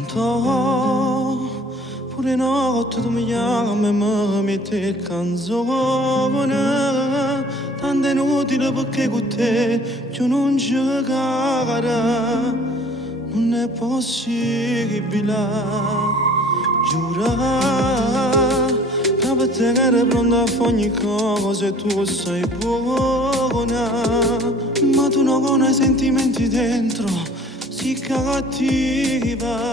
canto, pure notte tu mi chiami e mi metti canzone, tanto è inutile perché con te io non giocare, non è possibile, giura, che per te ero pronta a fare ogni cosa e tu sei buona, ma tu non hai sentimenti dentro. Si cattiva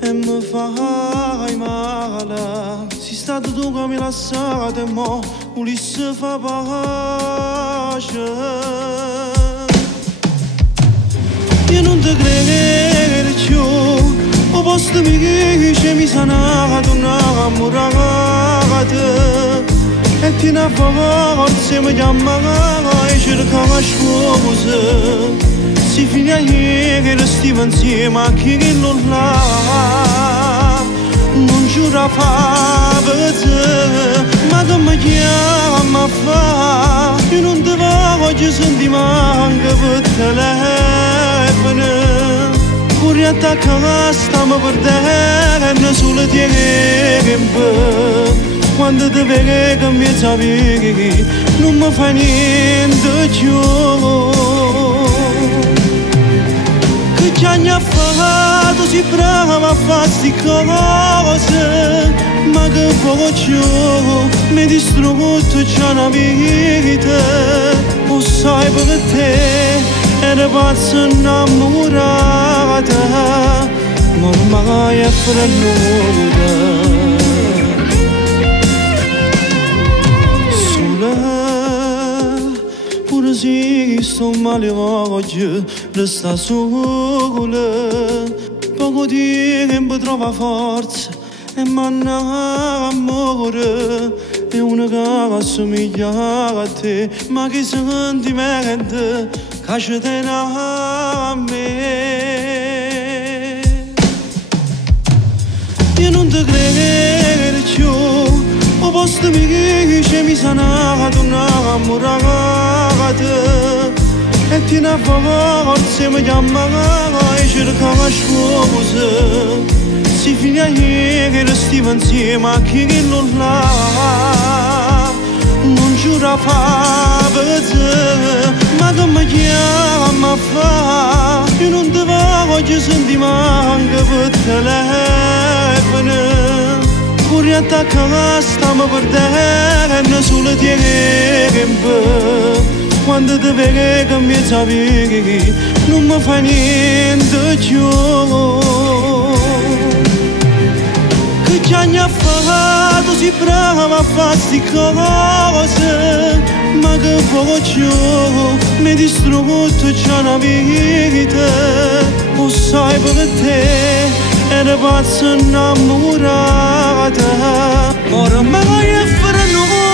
e mi fai male. Si stato tu che mi lasciate e mo' volessi fa pace. Io non ti credo più, o posto mi dice mi sanato innamorata. E ti ne forza mi chiama e cerca la scusa. Si finisce che restiamo insieme a chi non l'ha, non giura fa per te, ma che mi chiama a fa, io non ti voglio sentire manca per telefono, pure attaccare stiamo perdendo sulle tempo, quando ti vedo che mi sapevi, non mi fa niente più. Che anni ha fatto si brava a fare sti cose, ma che voglio mi distrutto già una vita, o sai per te era pazza innamorata, ma ormai è frenuta. Pure se sto male voglio resta sola, poco tempo trova forza e manna amore, è una che assomiglia a te, ma che sentimento che te a me. Io non ti credo più, o posto mi dice mi sanato innamorata, e ti ne forza mi chiama e cerca la scusa. Si finisce che restiamo insieme a chi non l'ha, non giura fa per te, ma che mi chiama a fa, io non ti voglio sentire manca per telefono, pure attaccare stiamo perdendo sulle tempo, quando ti vedo che mi sapevi, non mi fa niente più. Che anni ha fatto si brava a fare sti cose, ma che voglio mi distrutto già una vita, o sai per te era pazza innamorata, ormai è frenuta.